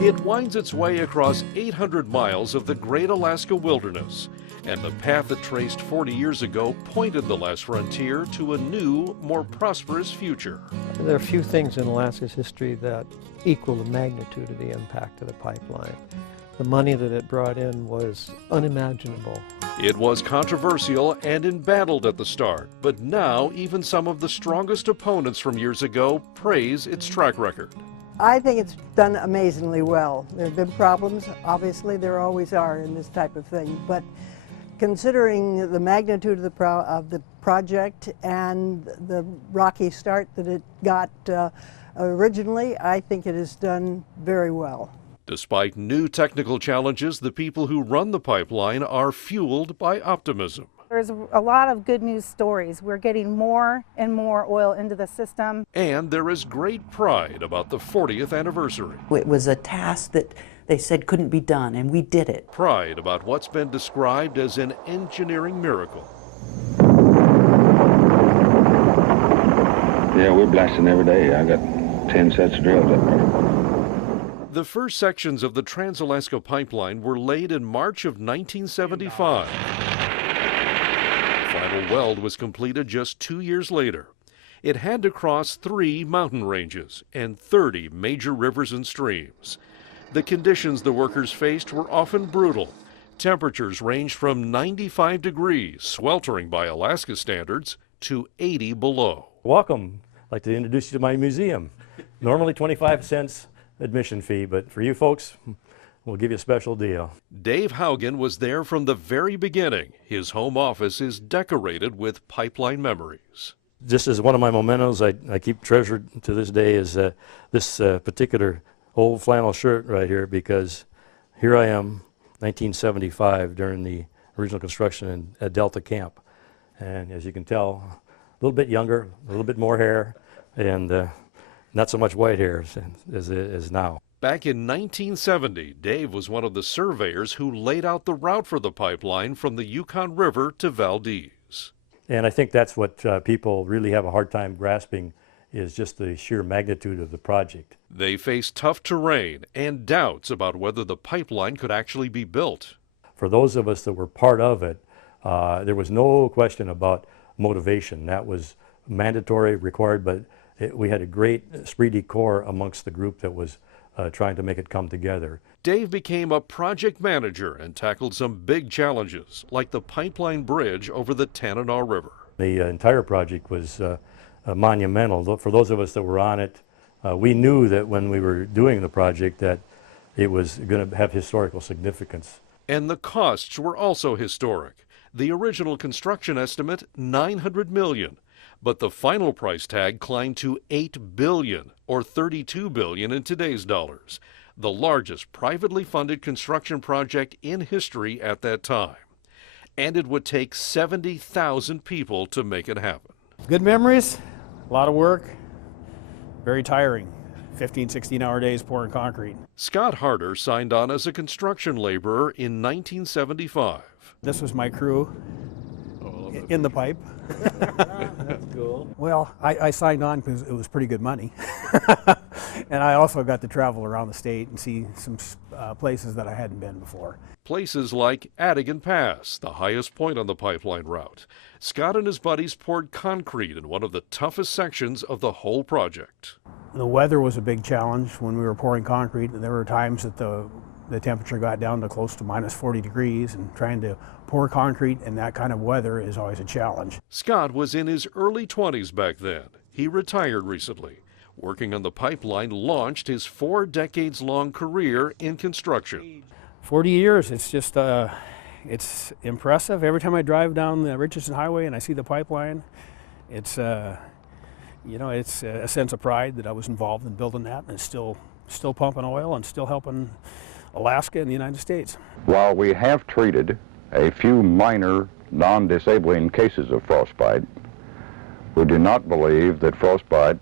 It winds its way across 800 miles of the Great Alaska Wilderness, and the path it traced 40 years ago pointed the last frontier to a new, more prosperous future. There are few things in Alaska's history that equal the magnitude of the impact of the pipeline. The money that it brought in was unimaginable. It was controversial and embattled at the start, but now even some of the strongest opponents from years ago praise its track record. I think it's done amazingly well. There have been problems, obviously there always are in this type of thing, but considering the magnitude of the project and the rocky start that it got originally, I think it is done very well. Despite new technical challenges, the people who run the pipeline are fueled by optimism. There's a lot of good news stories. We're getting more and more oil into the system. And there is great pride about the 40th anniversary. It was a task that they said couldn't be done, and we did it. Pride about what's been described as an engineering miracle. Yeah, we're blasting every day. I got 10 sets of drills up there. The first sections of the Trans-Alaska Pipeline were laid in March of 1975. Final weld was completed just 2 years later. It had to cross 3 mountain ranges and 30 major rivers and streams. The conditions the workers faced were often brutal. Temperatures ranged from 95 degrees, sweltering by Alaska standards, to 80 below. Welcome. I'd like to introduce you to my museum. Normally 25 cents admission fee, but for you folks, we'll give you a special deal. Dave Haugen was there from the very beginning. His home office is decorated with pipeline memories. Just as one of my mementos I keep treasured to this day is this particular old flannel shirt right here, because here I am, 1975, during the original construction at Delta Camp. And as you can tell, a little bit younger, a little bit more hair, and not so much white hair as now. Back in 1970, Dave was one of the surveyors who laid out the route for the pipeline from the Yukon River to Valdez. And I think that's what people really have a hard time grasping, is just the sheer magnitude of the project. They faced tough terrain and doubts about whether the pipeline could actually be built. For those of us that were part of it, there was no question about motivation. That was mandatory, required, but we had a great esprit de corps amongst the group that was trying to make it come together. Dave became a project manager and tackled some big challenges, like the pipeline bridge over the Tanana River. The entire project was monumental. For those of us that were on it, we knew that when we were doing the project that it was going to have historical significance. And the costs were also historic. The original construction estimate, $900 million. But the final price tag climbed to $8 billion, or $32 billion in today's dollars, the largest privately funded construction project in history at that time. And it would take 70,000 people to make it happen. Good memories, a lot of work, very tiring. 15, 16-hour days pouring concrete. Scott Harder signed on as a construction laborer in 1975. This was my crew in the pipe. That's cool. Well, I signed on because it was pretty good money. And I also got to travel around the state and see some places that I hadn't been before. Places like Adigan Pass, the highest point on the pipeline route. Scott and his buddies poured concrete in one of the toughest sections of the whole project. The weather was a big challenge when we were pouring concrete. There were times that the temperature got down to close to minus 40 degrees, and trying to pour concrete in that kind of weather is always a challenge. Scott was in his early 20s back then. He retired recently. Working on the pipeline launched his 4 decades-long career in construction. 40 years, it's just, it's impressive. Every time I drive down the Richardson Highway and I see the pipeline, it's, you know, it's a sense of pride that I was involved in building that, and it's still pumping oil and still helping Alaska and the United States. While we have treated a few minor non-disabling cases of frostbite, we do not believe that frostbite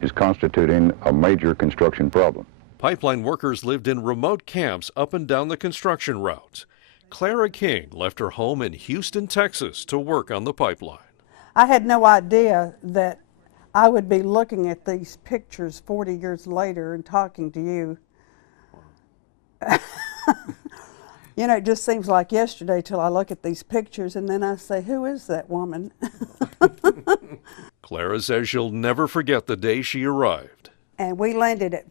is constituting a major construction problem. Pipeline workers lived in remote camps up and down the construction route. Clara King left her home in Houston, Texas to work on the pipeline. I had no idea that I would be looking at these pictures 40 years later and talking to you. You know, it just seems like yesterday till I look at these pictures and then I say, who is that woman? Clara says she'll never forget the day she arrived. And we landed at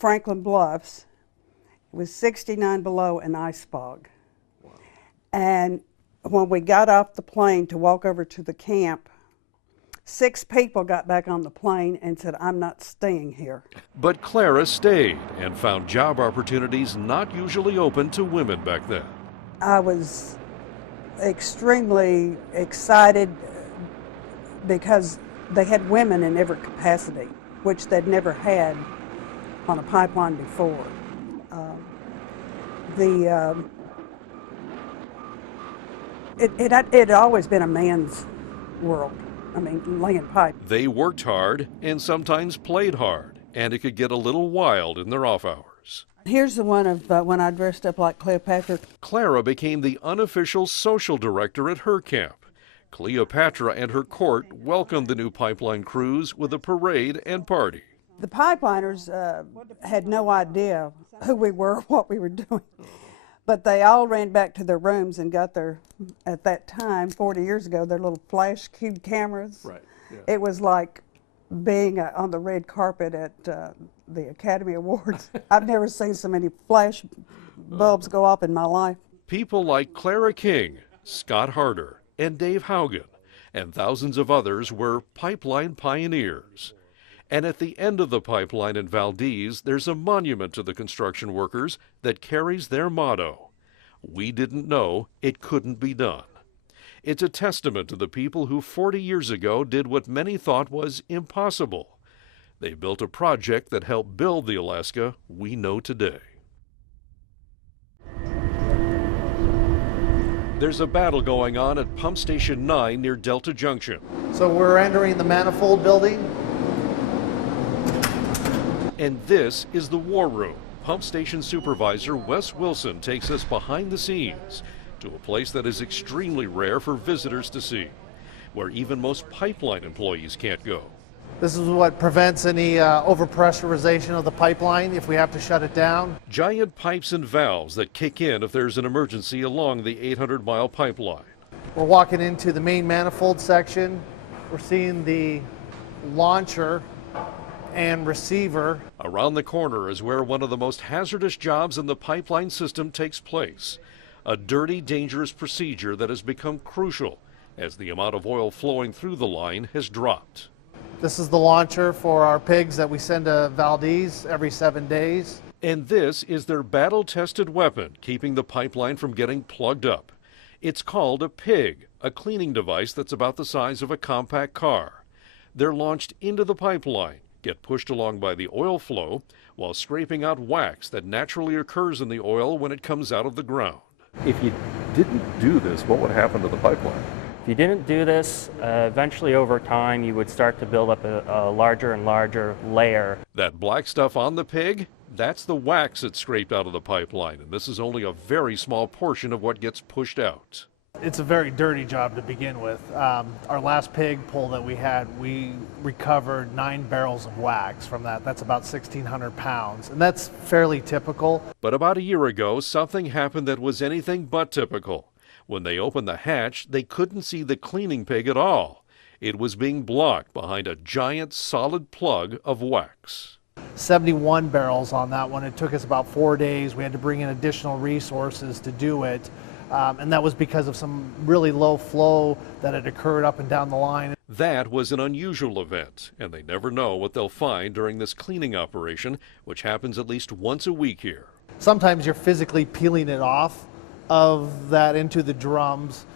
Franklin Bluffs. It was 69 below and ice fog. Wow. And when we got off the plane to walk over to the camp, 6 people got back on the plane and said, I'm not staying here. But Clara stayed and found job opportunities not usually open to women back then. I was extremely excited because they had women in every capacity, which they'd never had on a pipeline before. It had always been a man's world. I mean, laying pipe. They worked hard and sometimes played hard, and it could get a little wild in their off hours. Here's the one of when I dressed up like Cleopatra. Clara became the unofficial social director at her camp. Cleopatra and her court welcomed the new pipeline crews with a parade and party. The pipeliners had no idea who we were, what we were doing. But they all ran back to their rooms and got their, at that time, 40 years ago, their little flash cube cameras. Right. Yeah. It was like being on the red carpet at the Academy Awards. I've never seen so many flash bulbs go off in my life. People like Clara King, Scott Harder, and Dave Haugen, and thousands of others were pipeline pioneers. And at the end of the pipeline in Valdez, there's a monument to the construction workers that carries their motto, "We didn't know it couldn't be done." It's a testament to the people who 40 years ago did what many thought was impossible. They built a project that helped build the Alaska we know today. There's a battle going on at Pump Station 9 near Delta Junction. So we're entering the manifold building. And this is the war room. Pump station supervisor Wes Wilson takes us behind the scenes to a place that is extremely rare for visitors to see, where even most pipeline employees can't go. This is what prevents any overpressurization of the pipeline if we have to shut it down. Giant pipes and valves that kick in if there's an emergency along the 800-mile pipeline. We're walking into the main manifold section. We're seeing the launcher and receiver. Around the corner is where one of the most hazardous jobs in the pipeline system takes place. A dirty, dangerous procedure that has become crucial as the amount of oil flowing through the line has dropped. This is the launcher for our pigs that we send to Valdez every 7 days. And this is their battle-tested weapon, keeping the pipeline from getting plugged up. It's called a pig, a cleaning device that's about the size of a compact car. They're launched into the pipeline, get pushed along by the oil flow, while scraping out wax that naturally occurs in the oil when it comes out of the ground. If you didn't do this, what would happen to the pipeline? If you didn't do this, eventually over time you would start to build up a larger and larger layer. That black stuff on the pig, that's the wax that's scraped out of the pipeline, and this is only a very small portion of what gets pushed out. It's a very dirty job to begin with. Our last pig pull that we had, we recovered 9 barrels of wax from that. That's about 1,600 pounds, and that's fairly typical. But about a year ago, something happened that was anything but typical. When they opened the hatch, they couldn't see the cleaning pig at all. It was being blocked behind a giant solid plug of wax. 71 barrels on that one. It took us about 4 days. We had to bring in additional resources to do it. And that was because of some really low flow that had occurred up and down the line. That was an unusual event, and they never know what they'll find during this cleaning operation, which happens at least once a week here. Sometimes you're physically peeling it off of that into the drums.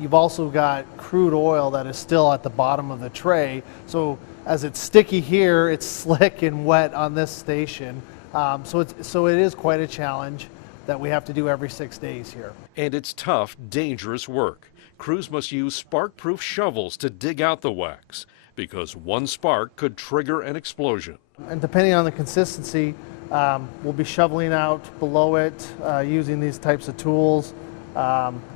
You've also got crude oil that is still at the bottom of the tray. So as it's sticky here, it's slick and wet on this station. So it is quite a challenge that we have to do every 6 days here. And it's tough, dangerous work. Crews must use spark-proof shovels to dig out the wax, because one spark could trigger an explosion. And depending on the consistency, we'll be shoveling out below it using these types of tools.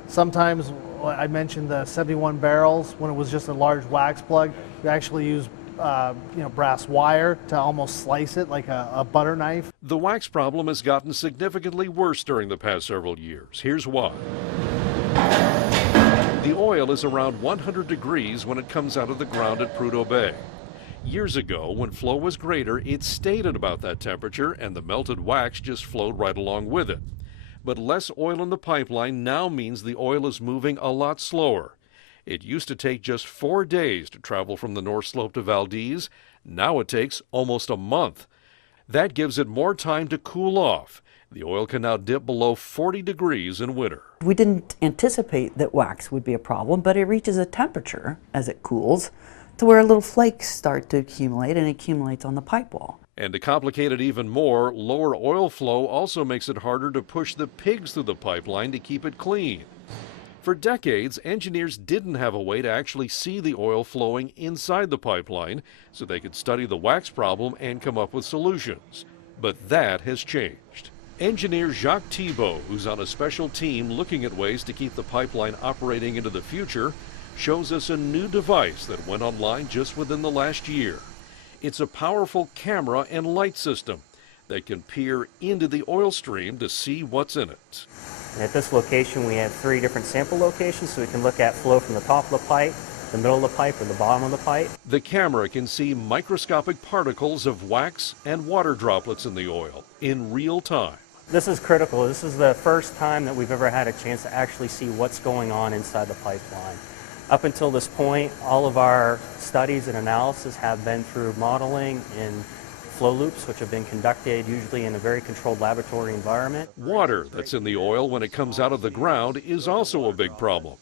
Sometimes, I mentioned the 71 barrels, when it was just a large wax plug, we actually use brass wire to almost slice it like a butter knife. The wax problem has gotten significantly worse during the past several years. Here's why. The oil is around 100 degrees when it comes out of the ground at Prudhoe Bay. Years ago, when flow was greater, it stayed at about that temperature and the melted wax just flowed right along with it. But less oil in the pipeline now means the oil is moving a lot slower. It used to take just 4 days to travel from the North Slope to Valdez. Now it takes almost a month. That gives it more time to cool off. The oil can now dip below 40 degrees in winter. We didn't anticipate that wax would be a problem, but it reaches a temperature as it cools to where little flakes start to accumulate and accumulates on the pipe wall. And to complicate it even more, lower oil flow also makes it harder to push the pigs through the pipeline to keep it clean. For decades, engineers didn't have a way to actually see the oil flowing inside the pipeline, so they could study the wax problem and come up with solutions. But that has changed. Engineer Jacques Thibault, who's on a special team looking at ways to keep the pipeline operating into the future, shows us a new device that went online just within the last year. It's a powerful camera and light system that can peer into the oil stream to see what's in it. And at this location, we have 3 different sample locations, so we can look at flow from the top of the pipe, the middle of the pipe, or the bottom of the pipe. The camera can see microscopic particles of wax and water droplets in the oil in real time. This is critical. This is the first time that we've ever had a chance to actually see what's going on inside the pipeline. Up until this point, all of our studies and analysis have been through modeling in flow loops, which have been conducted usually in a very controlled laboratory environment. Water that's in the oil when it comes out of the ground is also a big problem.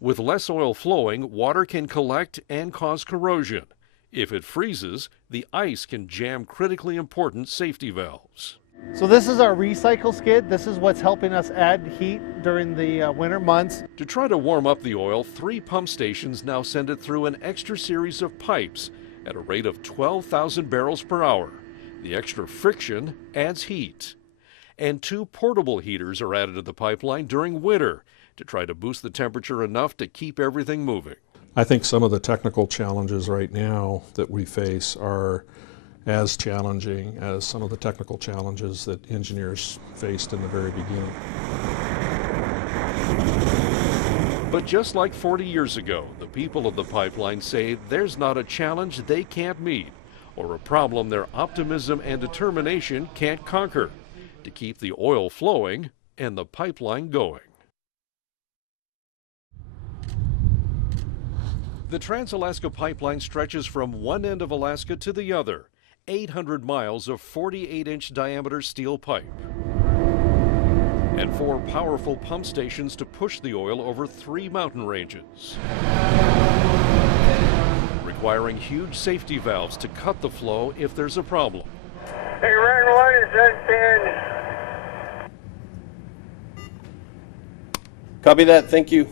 With less oil flowing, water can collect and cause corrosion. If it freezes, the ice can jam critically important safety valves. So this is our recycle skid. This is what's helping us add heat during the winter months. To try to warm up the oil, 3 pump stations now send it through an extra series of pipes at a rate of 12,000 barrels per hour. The extra friction adds heat. And 2 portable heaters are added to the pipeline during winter to try to boost the temperature enough to keep everything moving. I think some of the technical challenges right now that we face are as challenging as some of the technical challenges that engineers faced in the very beginning. But just like 40 years ago, the people of the pipeline say there's not a challenge they can't meet or a problem their optimism and determination can't conquer to keep the oil flowing and the pipeline going. The Trans-Alaska Pipeline stretches from one end of Alaska to the other, 800 miles of 48-inch diameter steel pipe, and 4 powerful pump stations to push the oil over 3 mountain ranges, requiring huge safety valves to cut the flow if there's a problem. Hey, run 1 is 10. Copy that, thank you.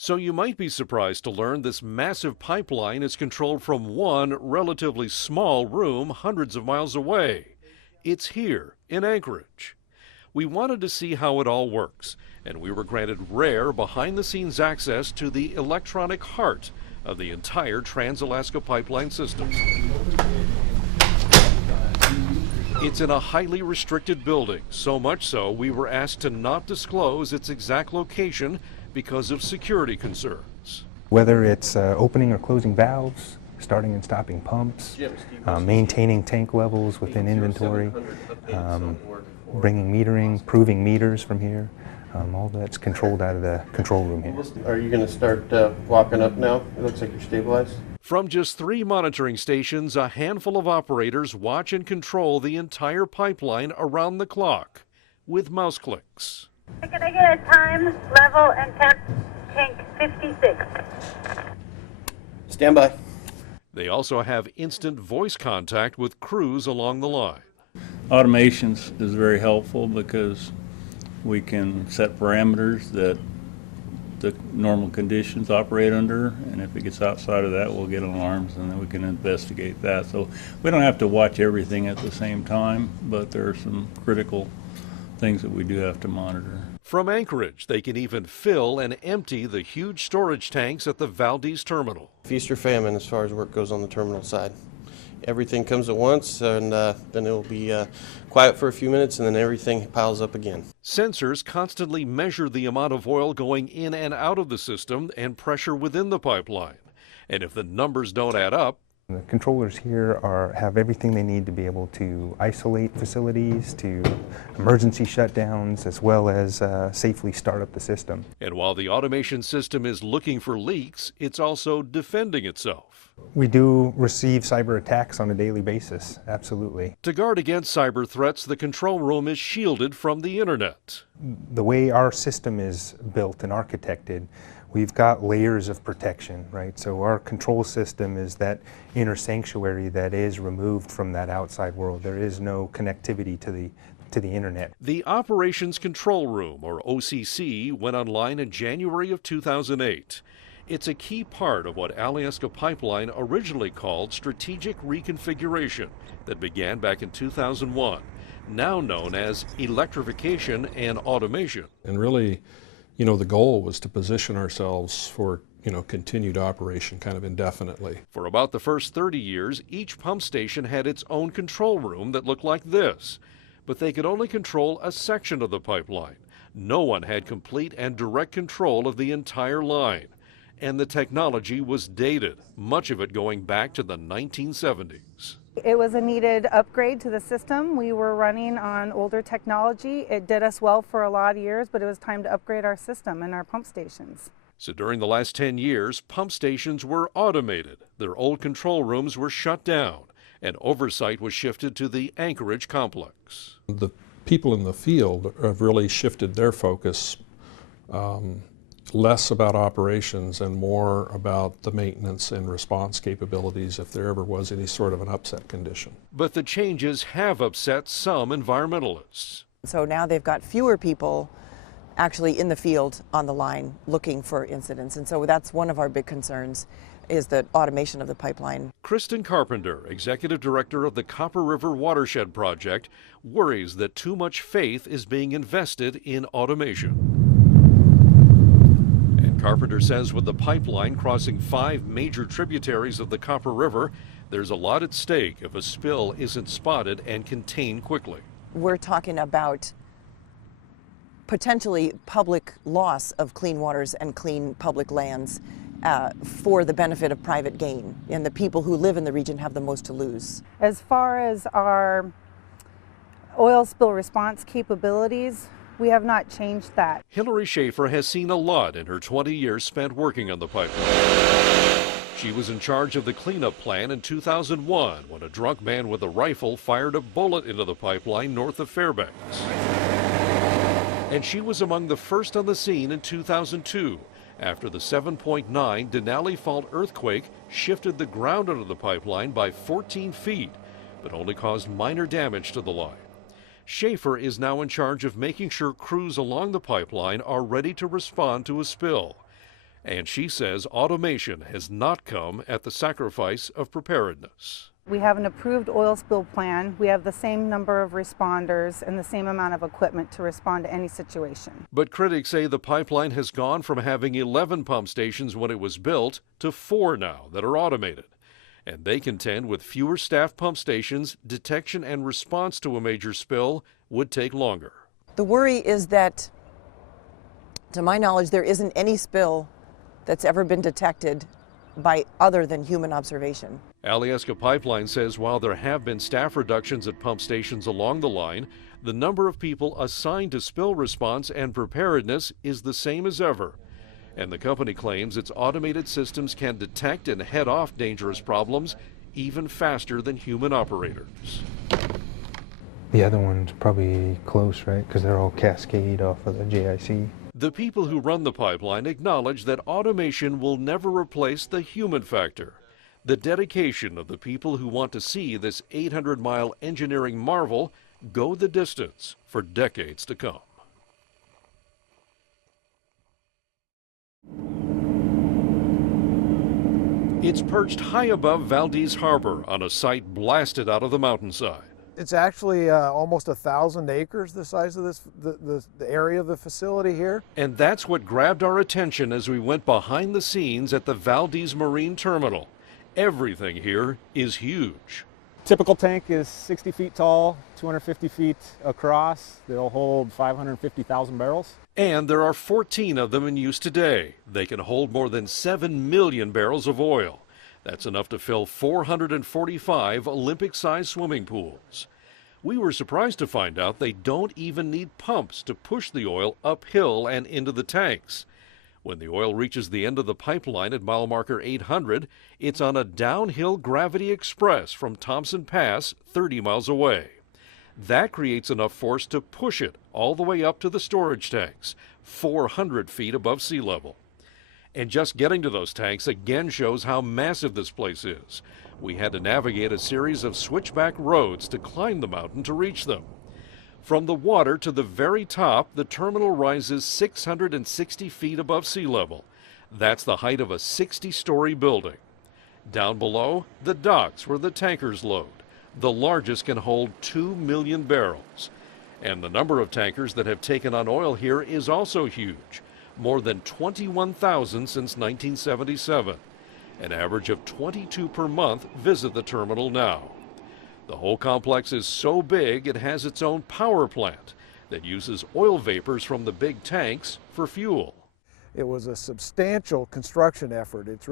So you might be surprised to learn this massive pipeline is controlled from one relatively small room hundreds of miles away. It's here in Anchorage. We wanted to see how it all works, and we were granted rare behind-the-scenes access to the electronic heart of the entire Trans-Alaska Pipeline system. It's in a highly restricted building, so much so we were asked to not disclose its exact location because of security concerns. Whether it's opening or closing valves, starting and stopping pumps, maintaining tank levels within inventory, bringing metering, proving meters from here, all that's controlled out of the control room here. Are you going to start walking up now? It looks like you're stabilized. From just 3 monitoring stations, a handful of operators watch and control the entire pipeline around the clock with mouse clicks. Can I get a time, level, and temp? Tank 56. Stand by. They also have instant voice contact with crews along the line. Automations is very helpful because we can set parameters that the normal conditions operate under, and if it gets outside of that, we'll get alarms and then we can investigate that. So we don't have to watch everything at the same time, but there are some critical things that we do have to monitor. From Anchorage, they can even fill and empty the huge storage tanks at the Valdez terminal. Feast or famine as far as work goes on the terminal side. everything comes at once, and then it'll be quiet for a few minutes, and then everything piles up again. Sensors constantly measure the amount of oil going in and out of the system and pressure within the pipeline. And if the numbers don't add up, the controllers here have everything they need to be able to isolate facilities, to emergency shutdowns, as well as safely start up the system. And while the automation system is looking for leaks, it's also defending itself. We do receive cyber attacks on a daily basis, absolutely. To guard against cyber threats, the control room is shielded from the internet. The way our system is built and architected, we've got layers of protection, right? So our control system is that inner sanctuary that is removed from that outside world. There is no connectivity to the internet. The Operations Control Room, or OCC, went online in January of 2008. It's a key part of what Alyeska Pipeline originally called strategic reconfiguration that began back in 2001, now known as electrification and automation. And really, you know, the goal was to position ourselves for, you know, continued operation kind of indefinitely. For about the first 30 years, each pump station had its own control room that looked like this, but they could only control a section of the pipeline. No one had complete and direct control of the entire line, and the technology was dated, much of it going back to the 1970s. It was a needed upgrade to the system. We were running on older technology. It did us well for a lot of years, but it was time to upgrade our system and our pump stations. So during the last 10 years, pump stations were automated. Their old control rooms were shut down, and oversight was shifted to the Anchorage complex. The people in the field have really shifted their focus less about operations and more about the maintenance and response capabilities if there ever was any sort of an upset condition. But the changes have upset some environmentalists. So now they've got fewer people actually in the field on the line looking for incidents, and so that's one of our big concerns, is the automation of the pipeline. Kristen Carpenter, executive director of the Copper River Watershed Project, worries that too much faith is being invested in automation. Carpenter says with the pipeline crossing 5 major tributaries of the Copper River, there's a lot at stake if a spill isn't spotted and contained quickly. We're talking about potentially public loss of clean waters and clean public lands for the benefit of private gain, and the people who live in the region have the most to lose. As far as our oil spill response capabilities, we have not changed that. Hillary Schaefer has seen a lot in her 20 years spent working on the pipeline. She was in charge of the cleanup plan in 2001 when a drunk man with a rifle fired a bullet into the pipeline north of Fairbanks. And she was among the first on the scene in 2002 after the 7.9 Denali Fault earthquake shifted the ground under the pipeline by 14 feet, but only caused minor damage to the line. Schaefer is now in charge of making sure crews along the pipeline are ready to respond to a spill. And she says automation has not come at the sacrifice of preparedness. We have an approved oil spill plan. We have the same number of responders and the same amount of equipment to respond to any situation. But critics say the pipeline has gone from having 11 pump stations when it was built to 4 now that are automated. And they contend with fewer staff pump stations, detection and response to a major spill would take longer. The worry is that, to my knowledge, there isn't any spill that's ever been detected by other than human observation. Alyeska Pipeline says while there have been staff reductions at pump stations along the line, the number of people assigned to spill response and preparedness is the same as ever. And the company claims its automated systems can detect and head off dangerous problems even faster than human operators. The other one's probably close, right? Because they're all cascade off of the JIC. The people who run the pipeline acknowledge that automation will never replace the human factor. The dedication of the people who want to see this 800-mile engineering marvel go the distance for decades to come. It's perched high above Valdez Harbor on a site blasted out of the mountainside. It's actually almost 1,000 acres, the size of this, the area of the facility here. And that's what grabbed our attention as we went behind the scenes at the Valdez Marine Terminal. Everything here is huge. Typical tank is 60 feet tall, 250 feet across. They'll hold 550,000 barrels. And there are 14 of them in use today. They can hold more than 7 million barrels of oil. That's enough to fill 445 Olympic-sized swimming pools. We were surprised to find out they don't even need pumps to push the oil uphill and into the tanks. When the oil reaches the end of the pipeline at mile marker 800, it's on a downhill gravity express from Thompson Pass, 30 miles away. That creates enough force to push it all the way up to the storage tanks, 400 feet above sea level. And just getting to those tanks again shows how massive this place is. We had to navigate a series of switchback roads to climb the mountain to reach them. From the water to the very top, the terminal rises 660 feet above sea level. That's the height of a 60-story building. Down below, the docks where the tankers load. The largest can hold 2 million barrels. And the number of tankers that have taken on oil here is also huge. More than 21,000 since 1977. An average of 22 per month visit the terminal now. The whole complex is so big it has its own power plant that uses oil vapors from the big tanks for fuel. It was a substantial construction effort. It's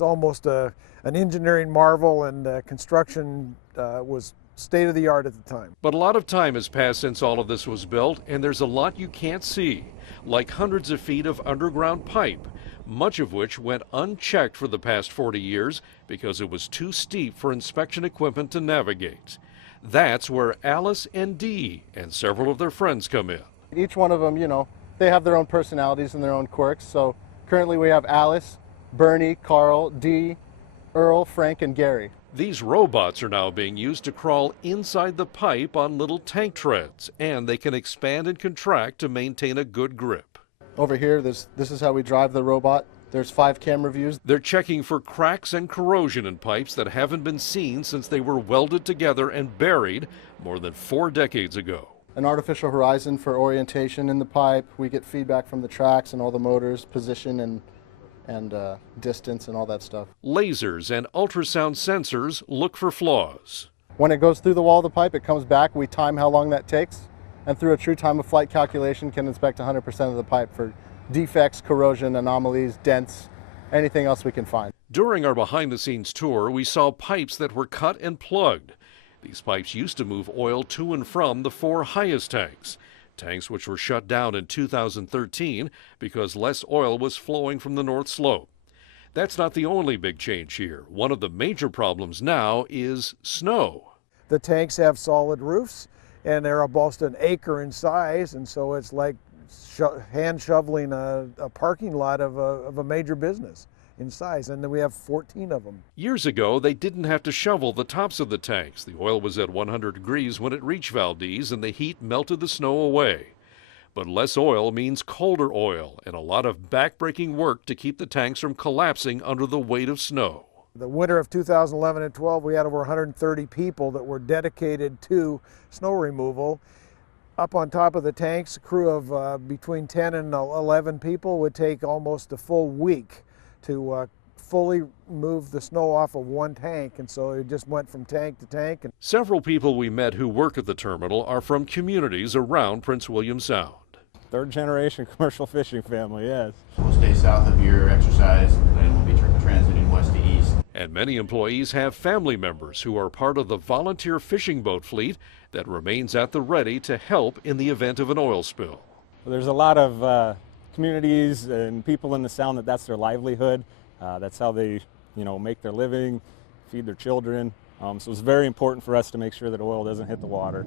almost an engineering marvel, and construction was state of the art at the time. But a lot of time has passed since all of this was built, and there's a lot you can't see, like hundreds of feet of underground pipe, much of which went unchecked for the past 40 years because it was too steep for inspection equipment to navigate. That's where Alice and Dee and several of their friends come in. Each one of them, they have their own personalities and their own quirks. So currently we have Alice, Bernie, Carl, Dee, Earl, Frank, and Gary. These robots are now being used to crawl inside the pipe on little tank treads, and they can expand and contract to maintain a good grip. Over here, this is how we drive the robot. There's 5 camera views. They're checking for cracks and corrosion in pipes that haven't been seen since they were welded together and buried more than 4 decades ago. An artificial horizon for orientation in the pipe. We get feedback from the tracks and all the motors, position and distance and all that stuff. Lasers and ultrasound sensors look for flaws. When it goes through the wall of the pipe, it comes back. We time how long that takes, and through a true time of flight calculation can inspect 100% of the pipe for defects, corrosion, anomalies, dents, anything else we can find. During our behind-the-scenes tour, we saw pipes that were cut and plugged. These pipes used to move oil to and from the 4 highest tanks, tanks which were shut down in 2013 because less oil was flowing from the North Slope. That's not the only big change here. One of the major problems now is snow. The tanks have solid roofs, and they're almost an acre in size, and so it's like hand shoveling a parking lot of a major business in size, and then we have 14 of them. Years ago, they didn't have to shovel the tops of the tanks. The oil was at 100 degrees when it reached Valdez, and the heat melted the snow away. But less oil means colder oil and a lot of backbreaking work to keep the tanks from collapsing under the weight of snow. The winter of 2011 and 12, we had over 130 people that were dedicated to snow removal. Up on top of the tanks, a crew of between 10 and 11 people would take almost a full week to fully move the snow off of one tank, and so it just went from tank to tank. Several people we met who work at the terminal are from communities around Prince William Sound. 3rd generation commercial fishing family, yes. We'll stay south of your exercise, and we'll be transiting west to east. And many employees have family members who are part of the volunteer fishing boat fleet that remains at the ready to help in the event of an oil spill. There's a lot of communities and people in the Sound that's their livelihood. That's how they, make their living, feed their children. So it's very important for us to make sure that oil doesn't hit the water.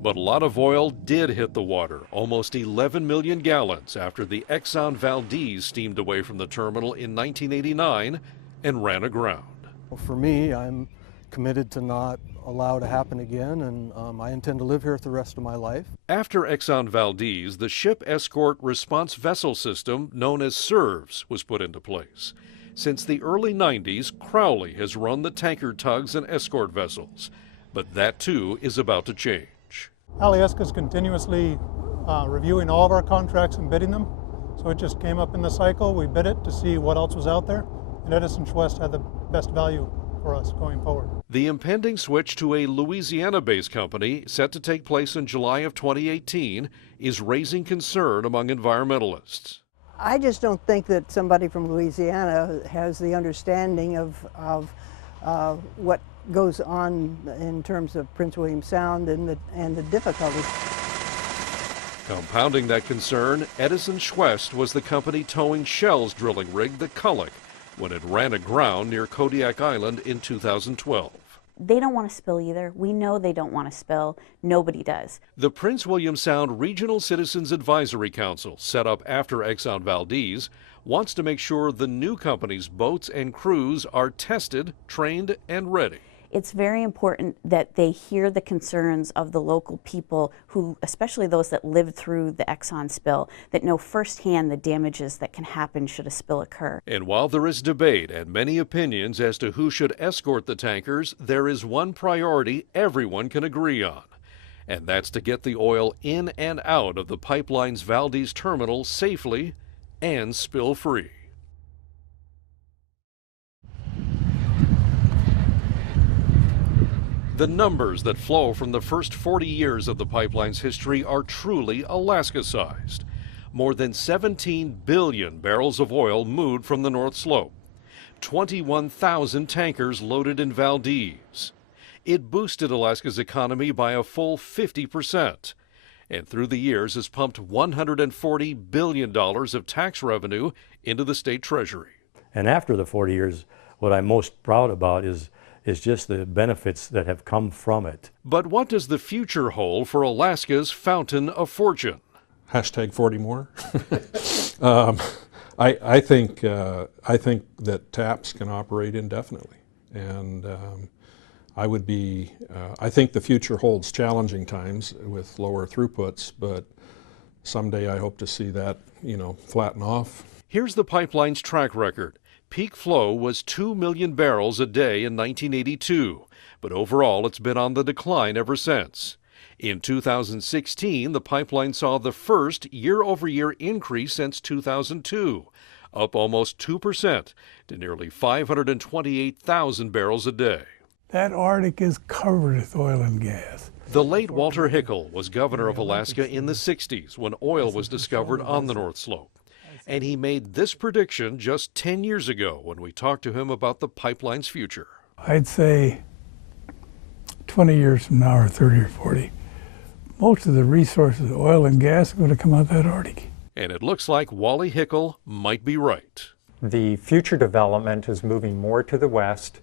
But a lot of oil did hit the water, almost 11 million gallons after the Exxon Valdez steamed away from the terminal in 1989 and ran aground. Well, for me, I'm committed to not allow it to happen again, and I intend to live here for the rest of my life. After Exxon Valdez, the Ship Escort Response Vessel System, known as SERVS, was put into place. Since the early 90s, Crowley has run the tanker tugs and escort vessels. But that too is about to change. Alyeska is continuously reviewing all of our contracts and bidding them. So it just came up in the cycle. We bid it to see what else was out there. And Edison West had the best value for us going forward. The impending switch to a Louisiana-based company, set to take place in July of 2018, is raising concern among environmentalists. I just don't think that somebody from Louisiana has the understanding of what goes on in terms of Prince William Sound and the difficulties. Compounding that concern, Edison Schwest was the company towing Shell's drilling rig, the Culloch, when it ran aground near Kodiak Island in 2012. They don't want to spill either. We know they don't want to spill. Nobody does. The Prince William Sound Regional Citizens Advisory Council, set up after Exxon Valdez, wants to make sure the new company's boats and crews are tested, trained, and ready. It's very important that they hear the concerns of the local people who, especially those that lived through the Exxon spill, that know firsthand the damages that can happen should a spill occur. And while there is debate and many opinions as to who should escort the tankers, there is one priority everyone can agree on, and that's to get the oil in and out of the pipeline's Valdez terminal safely and spill-free. The numbers that flow from the first 40 years of the pipeline's history are truly Alaska-sized. More than 17 billion barrels of oil moved from the North Slope. 21,000 tankers loaded in Valdez. It boosted Alaska's economy by a full 50%. And through the years has pumped $140 billion of tax revenue into the state treasury. And after the 40 years, what I'm most proud about is just the benefits that have come from it. But what does the future hold for Alaska's fountain of fortune? Hashtag 40 more. I think that TAPS can operate indefinitely, and I think the future holds challenging times with lower throughputs, but someday I hope to see that, flatten off. Here's the pipeline's track record. Peak flow was 2 million barrels a day in 1982, but overall it's been on the decline ever since. In 2016, the pipeline saw the first year-over-year increase since 2002, up almost 2% to nearly 528,000 barrels a day. That Arctic is covered with oil and gas. The late Walter Hickel was governor of Alaska in the 60s when oil was discovered on the North Slope. And he made this prediction just 10 years ago when we talked to him about the pipeline's future. I'd say 20 years from now, or 30 or 40, most of the resources, oil and gas, are going to come out of that Arctic. And it looks like Wally Hickel might be right. The future development is moving more to the west,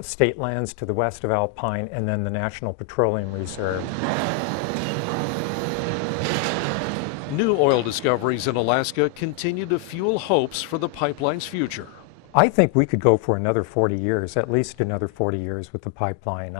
state lands to the west of Alpine, and then the National Petroleum Reserve. New oil discoveries in Alaska continue to fuel hopes for the pipeline's future. I think we could go for another 40 years, at least another 40 years with the pipeline.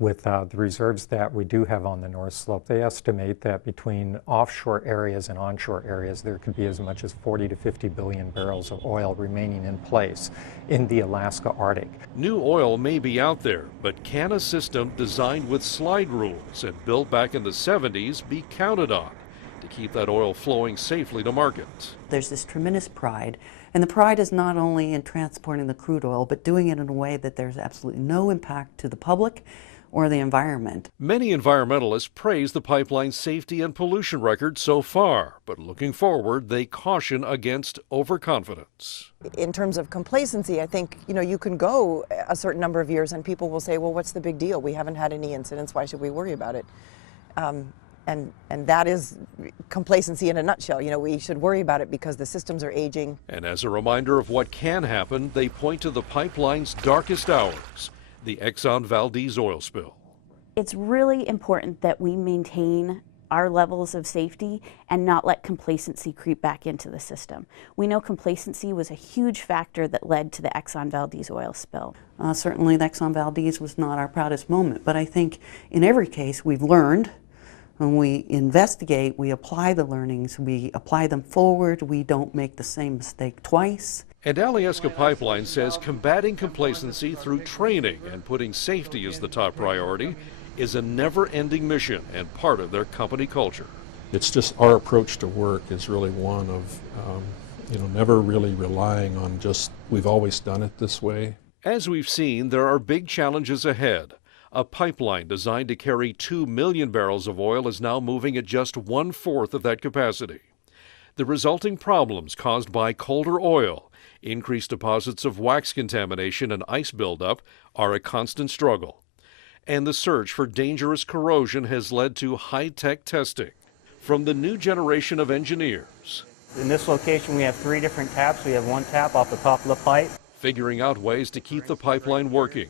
With the reserves that we do have on the North Slope, they estimate that between offshore areas and onshore areas, there could be as much as 40 to 50 billion barrels of oil remaining in place in the Alaska Arctic. New oil may be out there, but can a system designed with slide rules and built back in the 70s be counted on to keep that oil flowing safely to market? There's this tremendous pride, and the pride is not only in transporting the crude oil, but doing it in a way that there's absolutely no impact to the public or the environment. Many environmentalists praise the pipeline's safety and pollution record so far, but looking forward, they caution against overconfidence. In terms of complacency, I think, you can go a certain number of years and people will say, well, what's the big deal? We haven't had any incidents. Why should we worry about it? And that is complacency in a nutshell. We should worry about it because the systems are aging. And as a reminder of what can happen, they point to the pipeline's darkest hours, the Exxon Valdez oil spill. It's really important that we maintain our levels of safety and not let complacency creep back into the system. We know complacency was a huge factor that led to the Exxon Valdez oil spill. Certainly the Exxon Valdez was not our proudest moment, but I think in every case we've learned. When we investigate, we apply the learnings, we apply them forward, we don't make the same mistake twice. And Alyeska Pipeline says combating complacency through training and putting safety as the top priority is a never-ending mission and part of their company culture. It's just our approach to work is really one of, never really relying on just We've always done it this way. As we've seen, there are big challenges ahead. A pipeline designed to carry 2 million barrels of oil is now moving at just 1/4 of that capacity. The resulting problems caused by colder oil, increased deposits of wax contamination, and ice buildup are a constant struggle. And the search for dangerous corrosion has led to high-tech testing. From the new generation of engineers, in this location we have 3 different taps. We have one tap off the top of the pipe, figuring out ways to keep the pipeline working,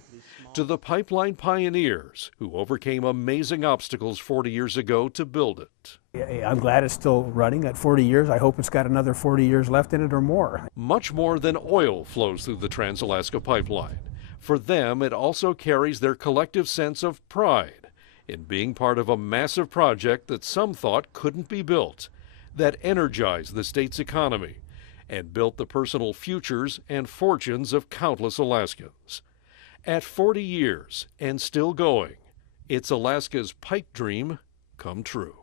to the pipeline pioneers who overcame amazing obstacles 40 years ago to build it. I'm glad it's still running at 40 years. I hope it's got another 40 years left in it or more. Much more than oil flows through the Trans-Alaska Pipeline. For them, it also carries their collective sense of pride in being part of a massive project that some thought couldn't be built, that energized the state's economy and built the personal futures and fortunes of countless Alaskans. At 40 years and still going, it's Alaska's pipe dream come true.